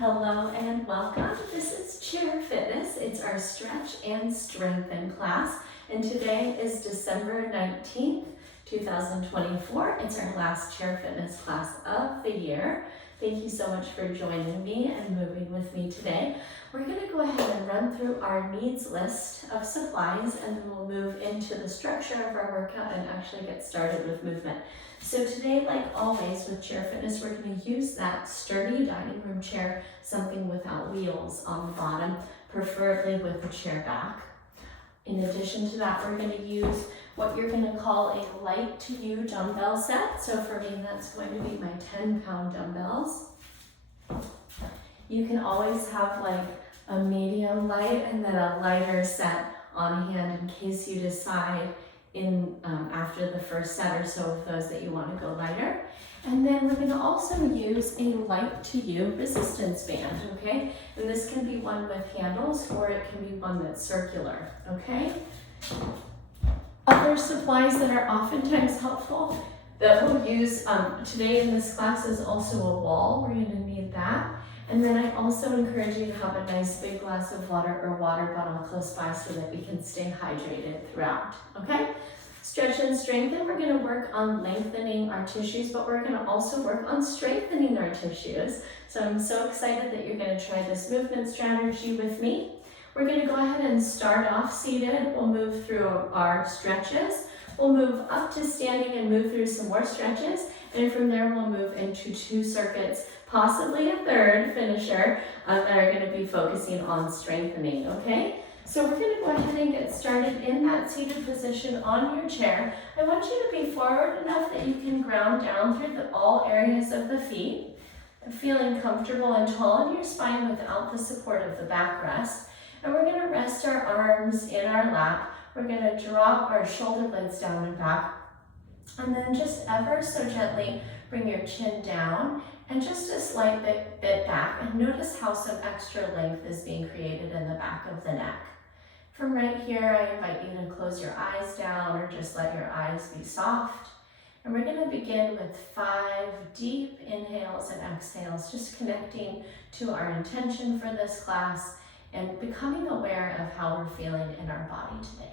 Hello and welcome. This is Chair Fitness. It's our stretch and strengthen class, and today is December 19th, 2024. It's our last Chair Fitness class of the year. Thank you so much for joining me and moving with me today. We're going to go ahead and run through our needs list of supplies, and then we'll move into the structure of our workout and actually get started with movement. So today, like always with Chair Fitness, we're going to use that sturdy dining room chair, something without wheels on the bottom, preferably with the chair back. In addition to that, we're going to use what you're going to call a light to you dumbbell set. So for me, that's going to be my 10-pound dumbbells. You can always have like a medium light and then a lighter set on hand in case you decide after the first set or so of those that you want to go lighter. And then we're going to also use a light to you resistance band, okay? And this can be one with handles or it can be one that's circular, okay? Other supplies that are oftentimes helpful that we'll use today in this class is also a wall. We're going to need that. And then I also encourage you to have a nice big glass of water or water bottle close by so that we can stay hydrated throughout, okay? Stretch and strengthen, we're going to work on lengthening our tissues, but we're going to also work on strengthening our tissues. So I'm so excited that you're going to try this movement strategy with me. We're going to go ahead and start off seated. We'll move through our stretches. We'll move up to standing and move through some more stretches. And from there, we'll move into 2 circuits, possibly a third finisher that are going to be focusing on strengthening, okay? So we're going to go ahead and get started in that seated position on your chair. I want you to be forward enough that you can ground down through all areas of the feet, feeling comfortable and tall in your spine without the support of the backrest. And we're going to rest our arms in our lap. We're going to drop our shoulder blades down and back. And then just ever so gently bring your chin down and just a slight bit back. And notice how some extra length is being created in the back of the neck. From right here, I invite you to close your eyes down or just let your eyes be soft. And we're going to begin with 5 deep inhales and exhales, just connecting to our intention for this class and becoming aware of how we're feeling in our body today.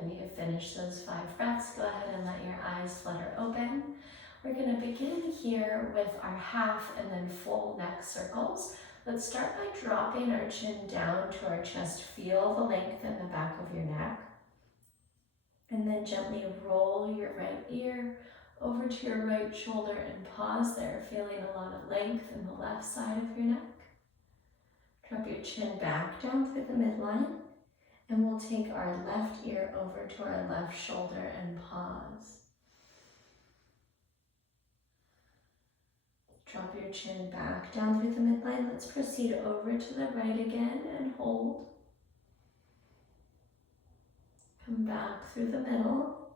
When you finish those 5 breaths, go ahead and let your eyes flutter open. We're going to begin here with our half and then full neck circles. Let's start by dropping our chin down to our chest. Feel the length in the back of your neck. And then gently roll your right ear over to your right shoulder and pause there, feeling a lot of length in the left side of your neck. Drop your chin back down through the midline. And we'll take our left ear over to our left shoulder and pause. Drop your chin back down through the midline. Let's proceed over to the right again and hold. Come back through the middle.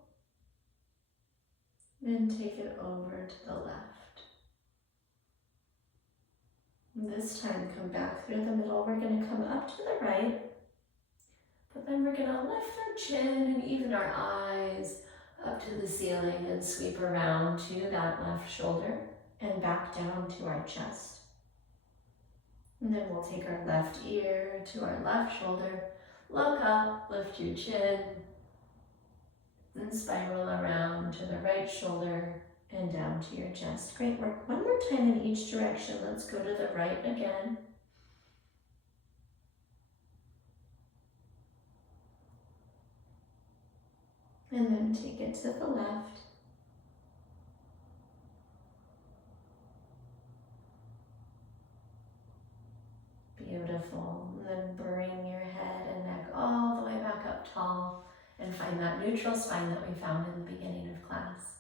Then take it over to the left. And this time, come back through the middle. We're going to come up to the right. But then we're going to lift our chin and even our eyes up to the ceiling and sweep around to that left shoulder and back down to our chest. And then we'll take our left ear to our left shoulder, look up, lift your chin, then spiral around to the right shoulder and down to your chest. Great work. One more time in each direction. Let's go to the right again. And then take it to the left. Beautiful. And then bring your head and neck all the way back up tall and find find that neutral spine that we found in the beginning of class.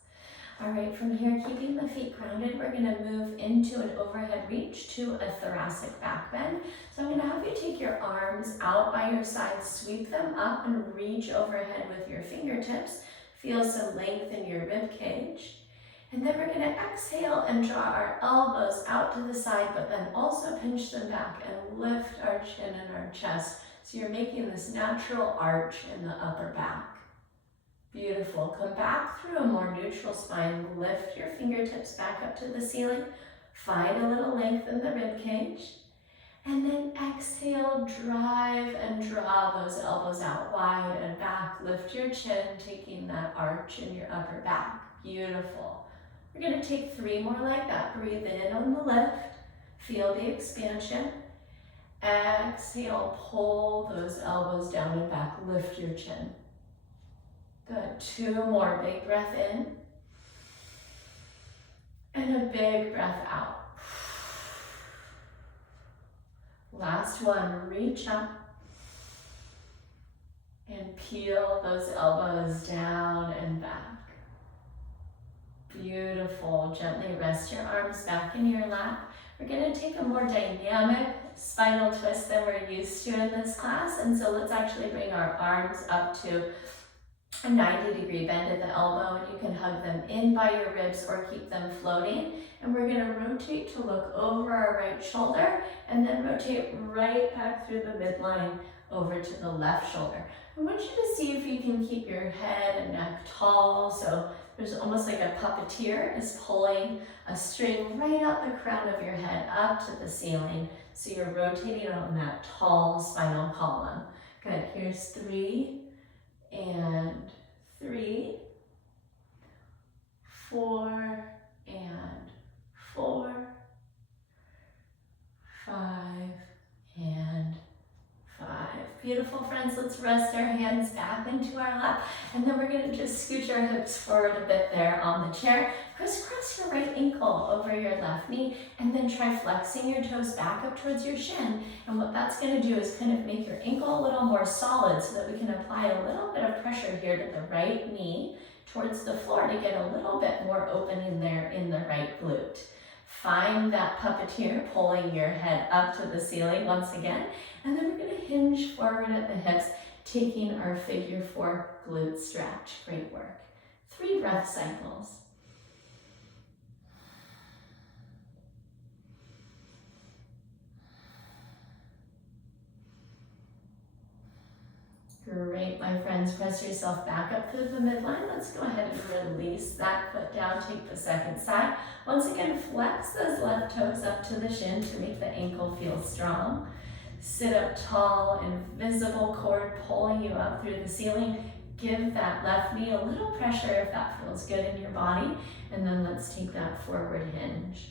All right, from here, keeping the feet grounded, we're gonna move into an overhead reach to a thoracic back bend. So I'm gonna have you take your arms out by your sides, sweep them up and reach overhead with your fingertips. Feel some length in your rib cage. And then we're gonna exhale and draw our elbows out to the side, but then also pinch them back and lift our chin and our chest. So you're making this natural arch in the upper back. Beautiful. Come back through a more neutral spine. Lift your fingertips back up to the ceiling. Find a little length in the rib cage. And then exhale, drive and draw those elbows out wide and back. Lift your chin, taking that arch in your upper back. Beautiful. We're going to take 3 more like that. Breathe in on the lift. Feel the expansion. Exhale, pull those elbows down and back. Lift your chin. Good. 2 more. Big breath in. And a big breath out. Last one. Reach up. And peel those elbows down and back. Beautiful. Gently rest your arms back in your lap. We're going to take a more dynamic spinal twist than we're used to in this class. And so let's actually bring our arms up to a 90-degree bend at the elbow, and you can hug them in by your ribs or keep them floating. And we're going to rotate to look over our right shoulder and then rotate right back through the midline over to the left shoulder. I want you to see if you can keep your head and neck tall. So there's almost like a puppeteer is pulling a string right out the crown of your head up to the ceiling. So you're rotating on that tall spinal column. Good. Here's 3 and 3, 4 and 4, 5 and 5. Beautiful, friends. Let's rest our hands back into our lap, and then we're going to just scooch our hips forward a bit there on the chair. Crisscross your right ankle over your left knee, and then try flexing your toes back up towards your shin. And what that's going to do is kind of make your ankle a little more solid so that we can apply a little bit of pressure here to the right knee towards the floor to get a little bit more open in there in the right glute. Find that puppeteer pulling your head up to the ceiling once again, and then we're going to hinge forward at the hips, taking our figure 4 glute stretch. Great work. 3 breath cycles. Great, my friends. Press yourself back up through the midline. Let's go ahead and release that foot down. Take the second side. Once again, flex those left toes up to the shin to make the ankle feel strong. Sit up tall, invisible cord pulling you up through the ceiling. Give that left knee a little pressure if that feels good in your body. And then let's take that forward hinge.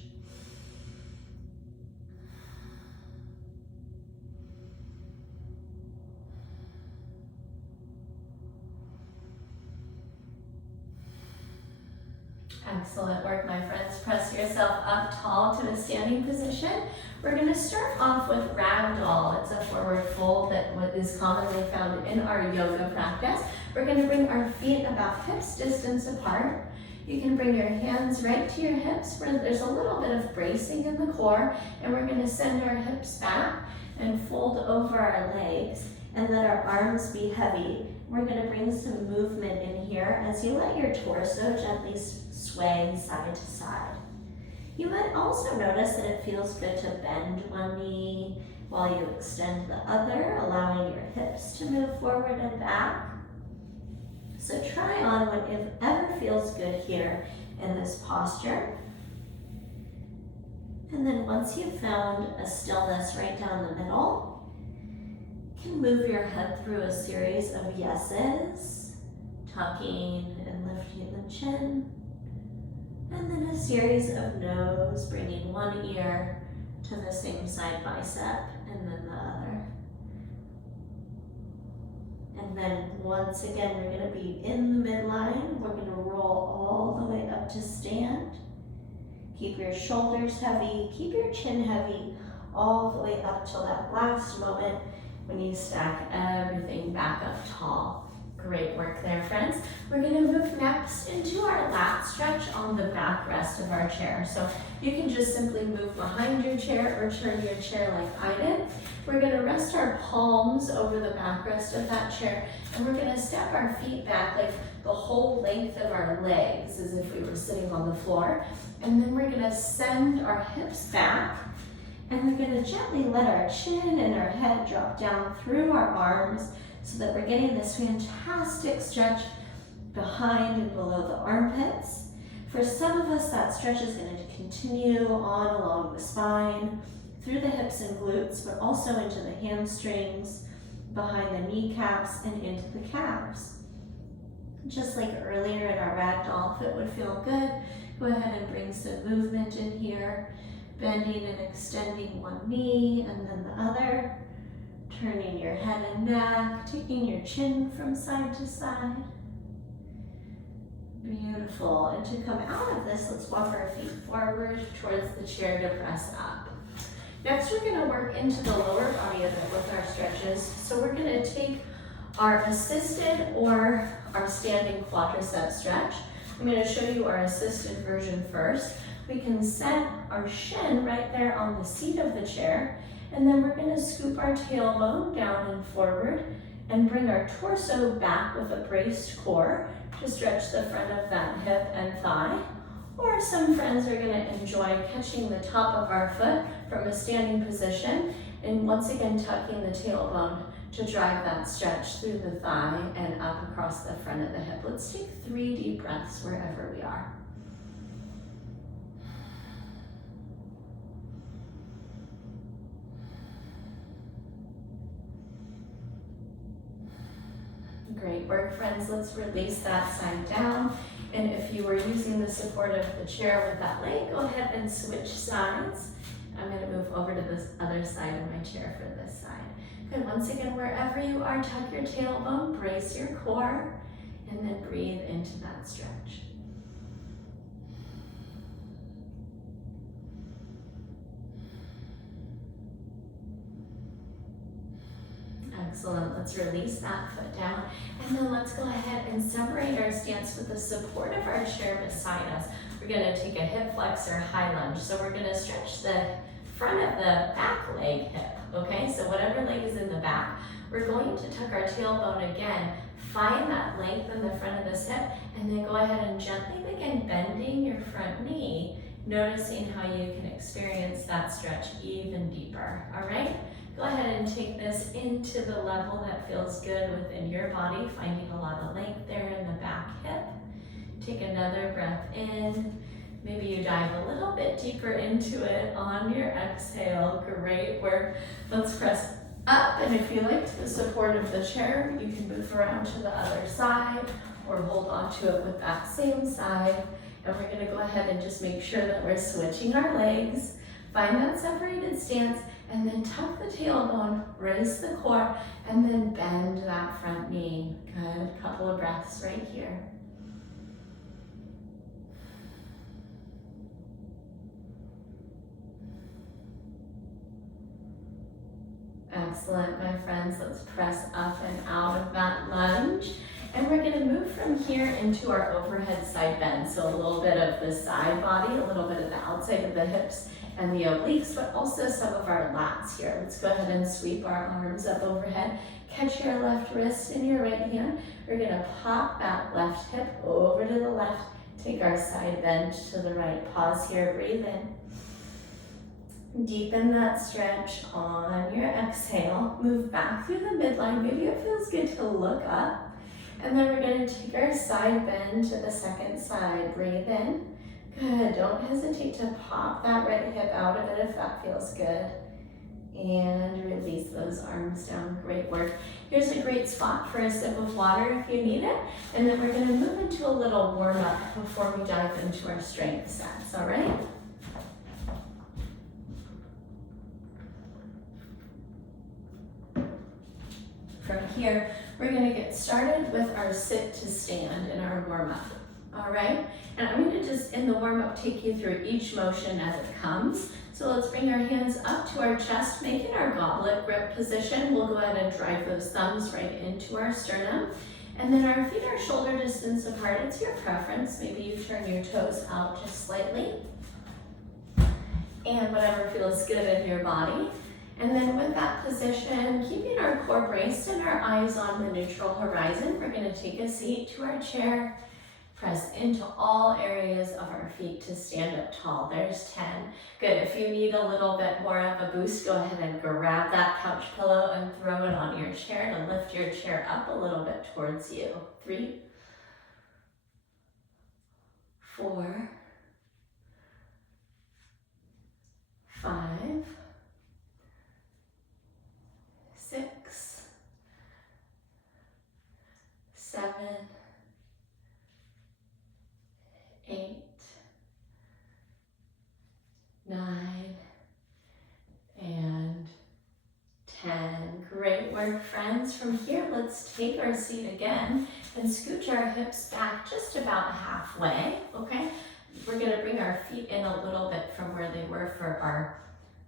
Excellent work, my friends. Press yourself up tall to a standing position. We're going to start off with ragdoll. It's a forward fold that is commonly found in our yoga practice. We're going to bring our feet about hips distance apart. You can bring your hands right to your hips where there's a little bit of bracing in the core, and we're going to send our hips back and fold over our legs and let our arms be heavy. We're going to bring some movement in here as you let your torso gently sway side to side. You might also notice that it feels good to bend one knee while you extend the other, allowing your hips to move forward and back. So try on whatever feels good here in this posture. And then once you've found a stillness right down the middle, you can move your head through a series of yeses, tucking and lifting the chin. And then a series of no's, bringing one ear to the same side bicep and then the other. And then once again, we're going to be in the midline. We're going to roll all the way up to stand. Keep your shoulders heavy, keep your chin heavy, all the way up till that last moment when you stack everything back up tall. Great work there, friends. We're gonna move next into our lat stretch on the backrest of our chair. So you can just simply move behind your chair or turn your chair like I did. We're gonna rest our palms over the backrest of that chair, and we're gonna step our feet back like the whole length of our legs as if we were sitting on the floor. And then we're gonna send our hips back, and we're gonna gently let our chin and our head drop down through our arms so that we're getting this fantastic stretch behind and below the armpits. For some of us, that stretch is going to continue on along the spine, through the hips and glutes, but also into the hamstrings, behind the kneecaps, and into the calves. Just like earlier in our ragdoll, if it would feel good, go ahead and bring some movement in here, bending and extending one knee and then the other. Turning your head and neck, taking your chin from side to side. Beautiful. And to come out of this, let's walk our feet forward towards the chair to press up. Next, we're going to work into the lower body a bit with our stretches. So we're going to take our assisted or our standing quadricep stretch. I'm going to show you our assisted version first. We can set our shin right there on the seat of the chair. And then we're going to scoop our tailbone down and forward and bring our torso back with a braced core to stretch the front of that hip and thigh. Or some friends are going to enjoy catching the top of our foot from a standing position and once again tucking the tailbone to drive that stretch through the thigh and up across the front of the hip. Let's take 3 deep breaths wherever we are. Great work, friends. Let's release that side down. And if you were using the support of the chair with that leg, go ahead and switch sides. I'm going to move over to this other side of my chair for this side. Good. Once again, wherever you are, tuck your tailbone, brace your core, and then breathe into that stretch. Excellent. Let's release that foot down. And then let's go ahead and separate our stance with the support of our chair beside us. We're going to take a hip flexor high lunge. So we're going to stretch the front of the back leg hip. Okay, so whatever leg is in the back, we're going to tuck our tailbone again. Find that length in the front of this hip, and then go ahead and gently begin bending your front knee, noticing how you can experience that stretch even deeper. All right? Go ahead and take this into the level that feels good within your body, finding a lot of length there in the back hip. Take another breath in. Maybe you dive a little bit deeper into it on your exhale. Great work. Let's press up, and if you like the support of the chair, you can move around to the other side or hold on to it with that same side. And we're going to go ahead and just make sure that we're switching our legs. Find that separated stance, and then tuck the tailbone, raise the core, and then bend that front knee. Good. Couple of breaths right here. Excellent, my friends. Let's press up and out of that lunge. And we're going to move from here into our overhead side bend. So a little bit of the side body, a little bit of the outside of the hips and the obliques, but also some of our lats here. Let's go ahead and sweep our arms up overhead. Catch your left wrist in your right hand. We're going to pop that left hip over to the left. Take our side bend to the right. Pause here, breathe in. Deepen that stretch on your exhale. Move back through the midline. Maybe it feels good to look up. And then we're going to take our side bend to the second side. Breathe in. Good. Don't hesitate to pop that right hip out of it if that feels good. And release those arms down. Great work. Here's a great spot for a sip of water if you need it. And then we're going to move into a little warm up before we dive into our strength sets. All right? From here, we're going to get started with our sit to stand in our warm-up. All right? And I'm going to just, in the warm-up, take you through each motion as it comes. So let's bring our hands up to our chest, make it our goblet grip position. We'll go ahead and drive those thumbs right into our sternum. And then our feet are shoulder distance apart. It's your preference. Maybe you turn your toes out just slightly. And whatever feels good in your body. And then with that position, keeping our core braced and our eyes on the neutral horizon, we're going to take a seat to our chair, press into all areas of our feet to stand up tall. There's 10. Good. If you need a little bit more of a boost, go ahead and grab that couch pillow and throw it on your chair to lift your chair up a little bit towards you. 3, 4, 5, 6, 7, 8, 9, and 10. Great work, friends. From here, let's take our seat again and scooch our hips back just about halfway, okay? We're gonna bring our feet in a little bit from where they were for our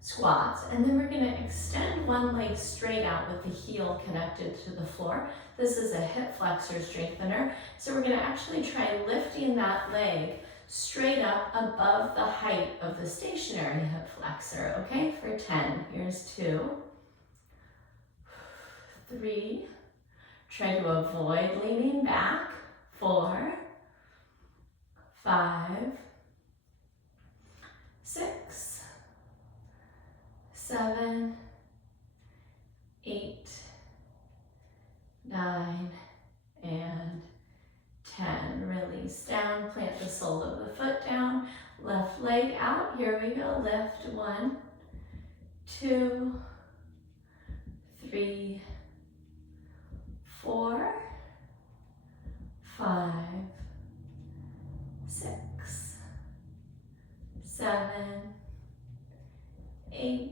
squats, and then we're gonna extend one leg straight out with the heel connected to the floor. This is a hip flexor strengthener, so we're gonna actually try lifting that leg straight up above the height of the stationary hip flexor, okay? For 10, here's 2, 3, try to avoid leaning back, 4, 5, 6, 7, 8, 9, and 10. Release down, plant the sole of the foot down, left leg out. Here we go, lift. 1, 2, 3, 4, 5, 6, 7, 8,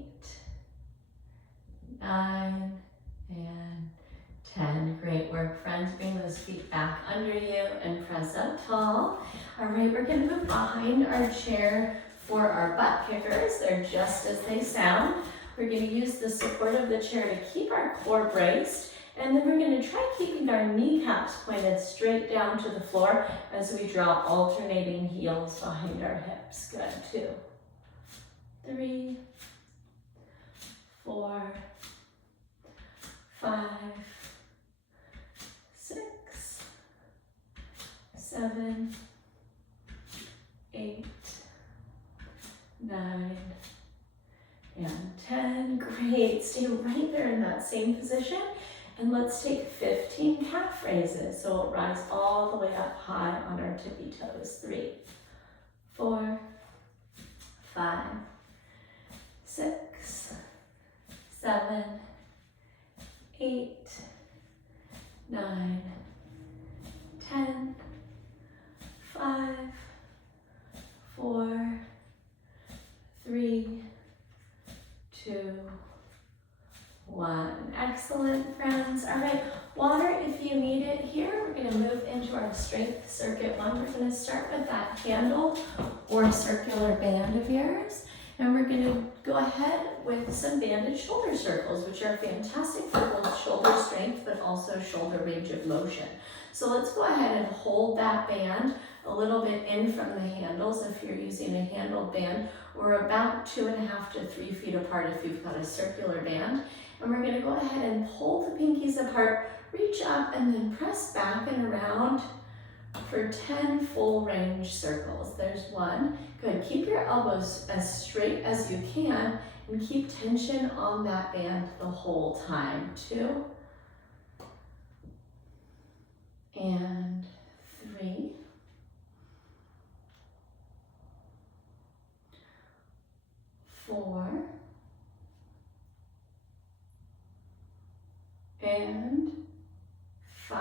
9, and 10. Great work, friends. Bring those feet back under you and press up tall. All right, we're going to move behind our chair for our butt kickers. They're just as they sound. We're going to use the support of the chair to keep our core braced, and then we're going to try keeping our kneecaps pointed straight down to the floor as we draw alternating heels behind our hips. Good. 2, 3, 4, 5, 6, 7, 8, 9, and 10. Great. Stay right there in that same position. And let's take 15 calf raises. So we'll rise all the way up high on our tippy toes. 3, 4, 5, 6, 7, 8, 9, 10, 5, 4, 3, 2, 1. Excellent, friends. All right, water if you need it here. We're going to move into our strength circuit 1. We're going to start with that handle or circular band of yours. And we're going to go ahead with some banded shoulder circles, which are fantastic for both shoulder strength, but also shoulder range of motion. So let's go ahead and hold that band a little bit in from the handles if you're using a handled band, or about 2.5 to 3 feet apart if you've got a circular band. And we're going to go ahead and pull the pinkies apart, reach up, and then press back and around for 10 full range circles. There's 1. Good. Keep your elbows as straight as you can and keep tension on that band the whole time. 2. And 3. 4. And 5.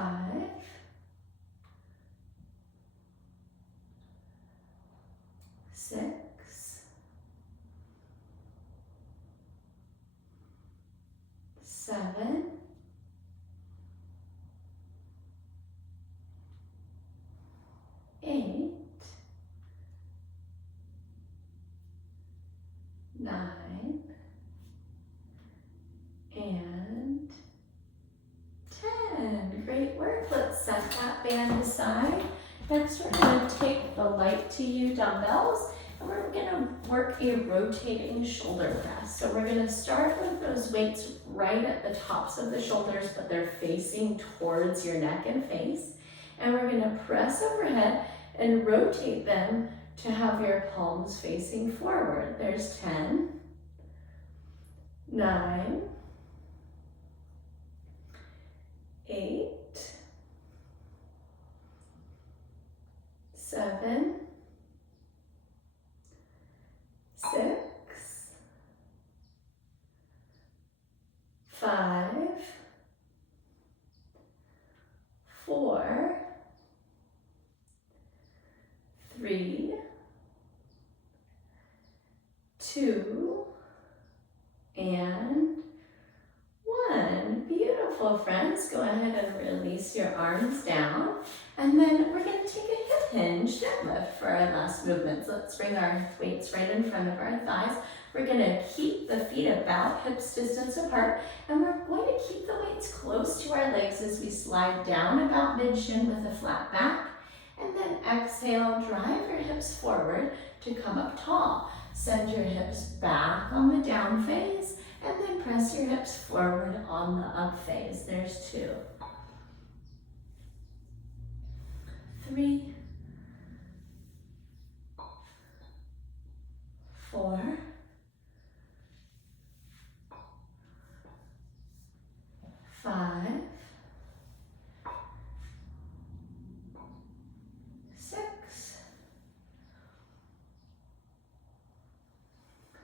6. 7. 8. 9. And 10. Great work. Let's side. Next, we're going to take the Light to You dumbbells and we're going to work a rotating shoulder press. So we're going to start with those weights right at the tops of the shoulders, but they're facing towards your neck and face. And we're going to press overhead and rotate them to have your palms facing forward. There's 10, 9, 8, 7, 6, 5, 4, 3, 2, and 1. Beautiful, friends. Go ahead and release your arms down. And then we're going to take a hip hinge deadlift for our last movement. So let's bring our weights right in front of our thighs. We're going to keep the feet about hips distance apart. And we're going to keep the weights close to our legs as we slide down about mid-shin with a flat back. And then exhale, drive your hips forward to come up tall. Send your hips back on the down phase and then press your hips forward on the up phase. There's 2, 3, 4, 5, 6,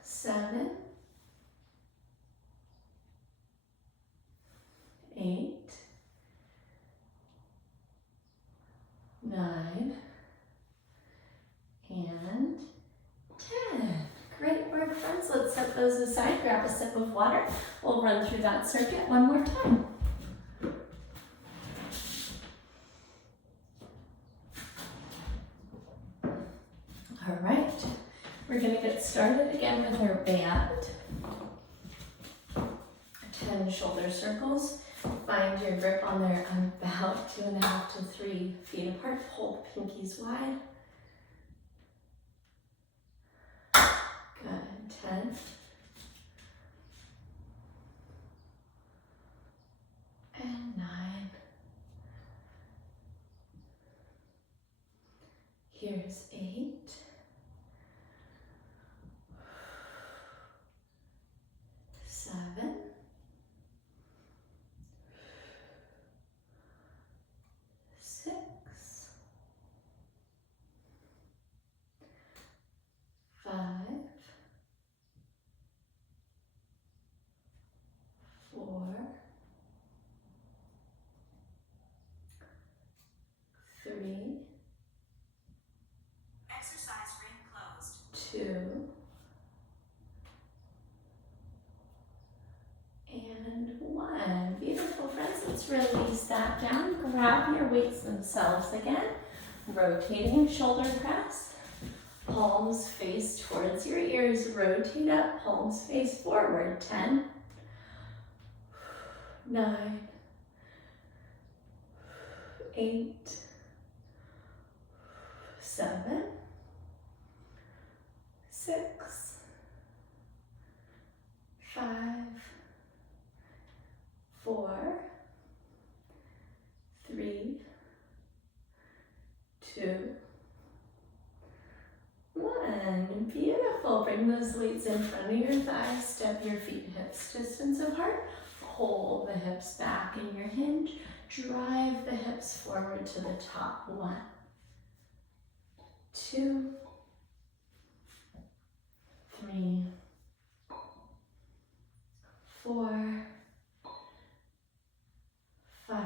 7, 8, 9, and 10. Great work, friends. Let's set those aside. Grab a sip of water. We'll run through that circuit one more time. All right. We're going to get started again with our band. 10 shoulder circles. Find your grip on there about 2.5 to 3 feet apart. Hold pinkies wide. Good. 10. And 9. Here's 8. 7. 6. 5. 4. 3. Exercise ring closed. 2. And 1. Beautiful, friends. Let's release that down. Grab your weights themselves again. Rotating shoulder press. Palms face towards your ears. Rotate up. Palms face forward. 10, 9, 8, 7, 6, 5, 4, 3, 2, 1. Beautiful. Bring those weights in front of your thighs. Step your feet hips distance apart. Hold the hips back in your hinge. Drive the hips forward to the top. 1, 2, 3, 4, 5,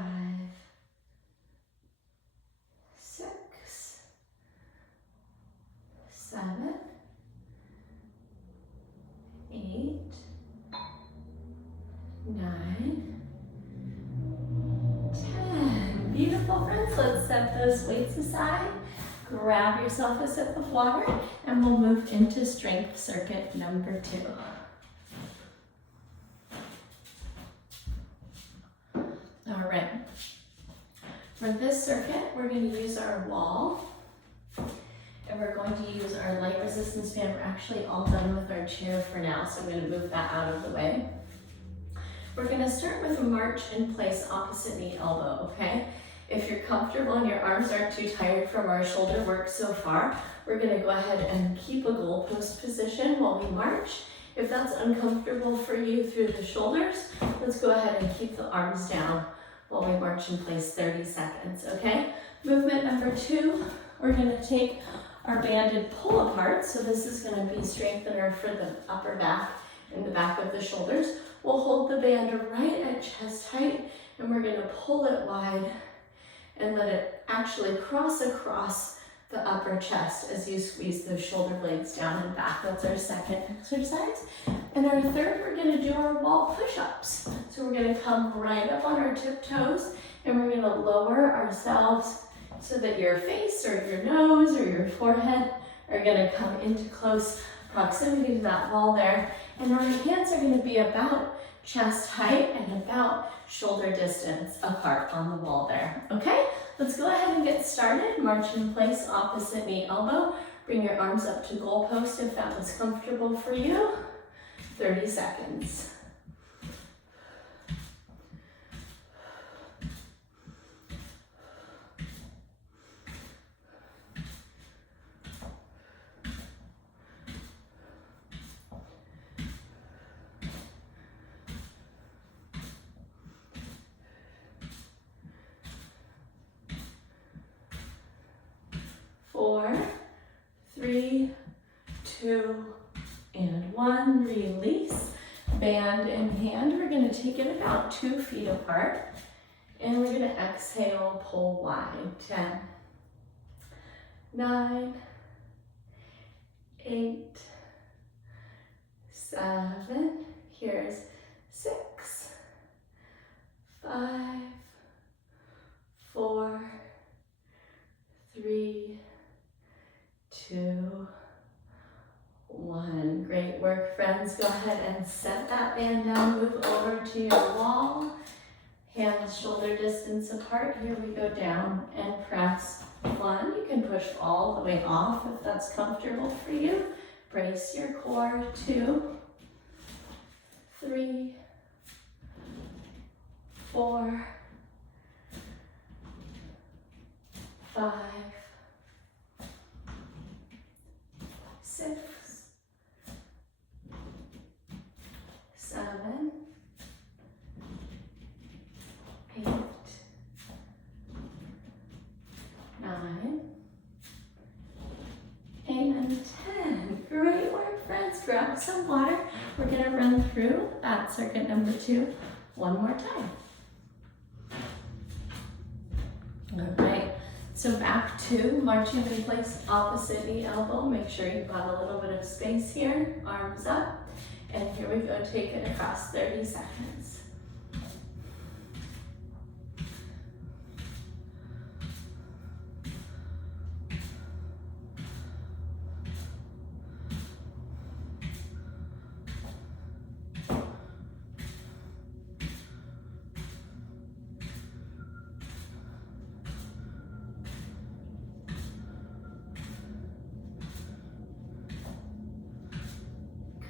6, 7, 8, 9, 10. Beautiful, friends. Let's set those weights aside. Grab yourself a sip of water and we'll move into strength circuit number 2. All right. For this circuit, we're going to use our wall, and we're going to use our light resistance band. We're actually all done with our chair for now, so I'm going to move that out of the way. We're going to start with a march in place opposite knee elbow, okay? If you're comfortable and your arms aren't too tired from our shoulder work so far, we're going to go ahead and keep a goalpost position while we march. If that's uncomfortable for you through the shoulders, let's go ahead and keep the arms down while we march in place 30 seconds, okay? Movement number 2, we're going to take our banded pull apart. So this is going to be strengthener for the upper back and the back of the shoulders. We'll hold the band right at chest height, and we're going to pull it wide and let it actually cross across the upper chest as you squeeze those shoulder blades down and back. That's our second exercise. And our third, we're going to do our wall push-ups. So we're going to come right up on our tiptoes, and we're going to lower ourselves so that your face or your nose or your forehead are going to come into close proximity to that wall there. And our hands are going to be about chest height and about shoulder distance apart on the wall there. Okay, let's go ahead and get started. March in place, opposite knee elbow. Bring your arms up to goalpost if that was comfortable for you. 30 seconds. Four, 3, 2, and 1. Release. Band in hand. We're going to take it about 2 feet apart. And we're going to exhale, pull wide. 10, 9, 8, 7. Here's 6, 5, 4, 3, 2, 1. Great work, friends. Go ahead and set that band down. Move over to your wall. Hands shoulder distance apart. Here we go, down and press. 1. You can push all the way off if that's comfortable for you. Brace your core. 2, 3, 4, 5, 6, 7, 8, 9, and 10. Great work, friends. Grab some water. We're going to run through that circuit number 2 one more time. All right. So back to marching in place, opposite knee elbow. Make sure you've got a little bit of space here, arms up. And here we go, take it across 30 seconds.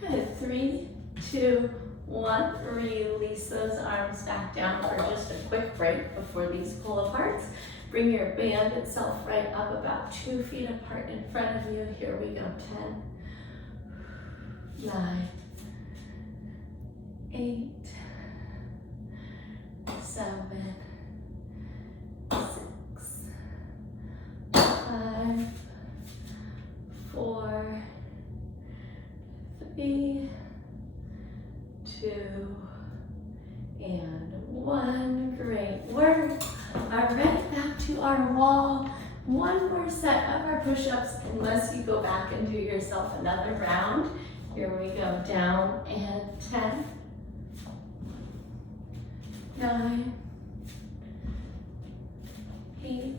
Good. 3, 2, 1. Release those arms back down for just a quick break before these pull aparts. Bring your band itself right up about 2 feet apart in front of you. Here we go. 10, 9, 8, 7, 6, 5, 4, 3, 2, and 1. Great work. All right, back to our wall. One more set of our push-ups, unless you go back and do yourself another round. Here we go, down and 10, 9, 8,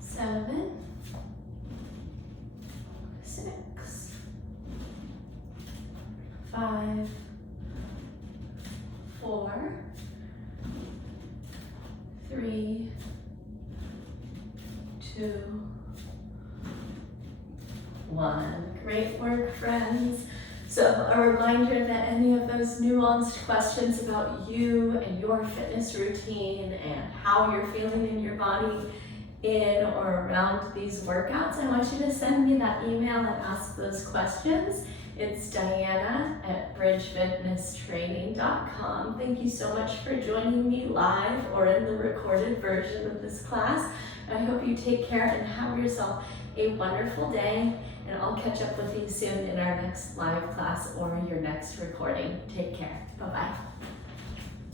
7, 6, 5, 4, 2, 1. Great work, friends. So a reminder that any of those nuanced questions about you and your fitness routine and how you're feeling in your body in or around these workouts, I want you to send me that email and ask those questions. It's Diana@bridgefitnesstraining.com. Thank you so much for joining me live or in the recorded version of this class. I hope you take care and have yourself a wonderful day, and I'll catch up with you soon in our next live class or your next recording. Take care. Bye-bye.